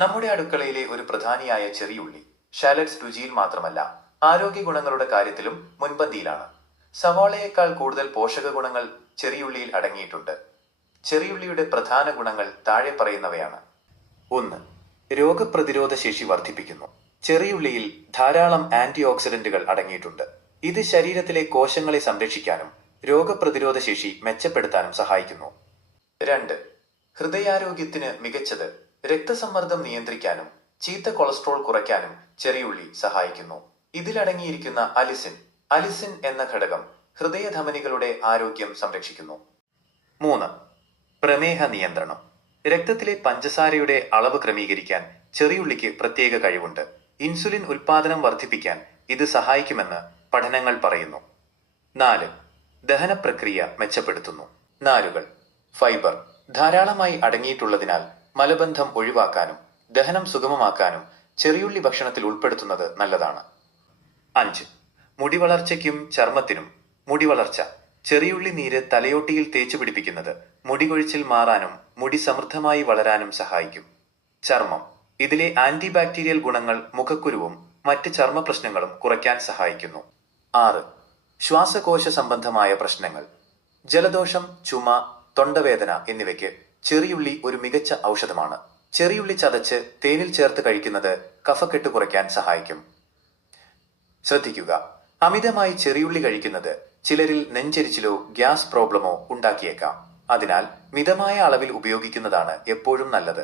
നമ്മുടെ അടുക്കളയിലെ ഒരു പ്രധാനിയായ ചെറിയുള്ളി ഷാലറ്റ്സ് രുചിയിൽ മാത്രമല്ല ആരോഗ്യ ഗുണങ്ങളുടെ കാര്യത്തിലും മുൻപന്തിയിലാണ്. സവാളയേക്കാൾ കൂടുതൽ പോഷക ഗുണങ്ങൾ ചെറിയുള്ളിയിൽ അടങ്ങിയിട്ടുണ്ട്. ചെറിയുള്ളിയുടെ പ്രധാന ഗുണങ്ങൾ താഴെ പറയുന്നവയാണ്. 1. രോഗപ്രതിരോധ ശേഷി വർദ്ധിപ്പിക്കുന്നു. ചെറിയുള്ളിയിൽ ധാരാളം ആന്റി ഓക്സിഡന്റുകൾ അടങ്ങിയിട്ടുണ്ട്. ഇത് ശരീരത്തിലെ കോശങ്ങളെ സംരക്ഷിക്കാനും രോഗപ്രതിരോധ ശേഷി മെച്ചപ്പെടുത്താനും സഹായിക്കുന്നു. 2. ഹൃദയാരോഗ്യത്തിന് മികച്ചത്. രക്തസമ്മർദ്ദം നിയന്ത്രിക്കാനും ചീത്ത കൊളസ്ട്രോൾ കുറയ്ക്കാനും ചെറിയുള്ളി സഹായിക്കുന്നു. ഇതിലടങ്ങിയിരിക്കുന്ന അലിസിൻ എന്ന ഘടകം ഹൃദയധമനികളുടെ ആരോഗ്യം സംരക്ഷിക്കുന്നു. 3. പ്രമേഹ നിയന്ത്രണം. രക്തത്തിലെ പഞ്ചസാരയുടെ അളവ് ക്രമീകരിക്കാൻ ചെറിയുള്ളിക്ക് പ്രത്യേക കഴിവുണ്ട്. ഇൻസുലിൻ ഉൽപാദനം വർദ്ധിപ്പിക്കാൻ ഇത് സഹായിക്കുമെന്ന് പഠനങ്ങൾ പറയുന്നു. 4. ദഹനപ്രക്രിയ മെച്ചപ്പെടുത്തുന്നു. നാരുകൾ, ഫൈബർ ധാരാളമായി അടങ്ങിയിട്ടുള്ളതിനാൽ മലബന്ധം ഒഴിവാക്കാനും ദഹനം സുഗമമാക്കാനും ചെറിയുള്ളി ഭക്ഷണത്തിൽ ഉൾപ്പെടുത്തുന്നത് നല്ലതാണ്. 5. മുടിവളർച്ചയ്ക്കും ചർമ്മത്തിനും. മുടിവളർച്ച. ചെറിയുള്ളി നീര് തലയോട്ടിയിൽ തേച്ചു പിടിപ്പിക്കുന്നത് മുടികൊഴിച്ചിൽ മാറാനും മുടി സമൃദ്ധമായി വളരാനും സഹായിക്കും. ചർമ്മം. ഇതിലെ ആന്റിബാക്ടീരിയൽ ഗുണങ്ങൾ മുഖക്കുരുവും മറ്റ് ചർമ്മ പ്രശ്നങ്ങളും കുറയ്ക്കാൻ സഹായിക്കുന്നു. 6. ശ്വാസകോശ സംബന്ധമായ പ്രശ്നങ്ങൾ. ജലദോഷം, ചുമ, തൊണ്ടവേദന എന്നിവയ്ക്ക് ചെറിയുള്ളി ഒരു മികച്ച ഔഷധമാണ്. ചെറിയുള്ളി ചതച്ച് തേനിൽ ചേർത്ത് കഴിക്കുന്നത് കഫക്കെട്ട് കുറയ്ക്കാൻ സഹായിക്കും. ശ്രദ്ധിക്കുക, അമിതമായി ചെറിയുള്ളി കഴിക്കുന്നത് ചിലരിൽ നെഞ്ചെരിച്ചിലോ ഗ്യാസ് പ്രോബ്ലമോ ഉണ്ടാക്കിയേക്കാം. അതിനാൽ മിതമായ അളവിൽ ഉപയോഗിക്കുന്നതാണ് എപ്പോഴും നല്ലത്.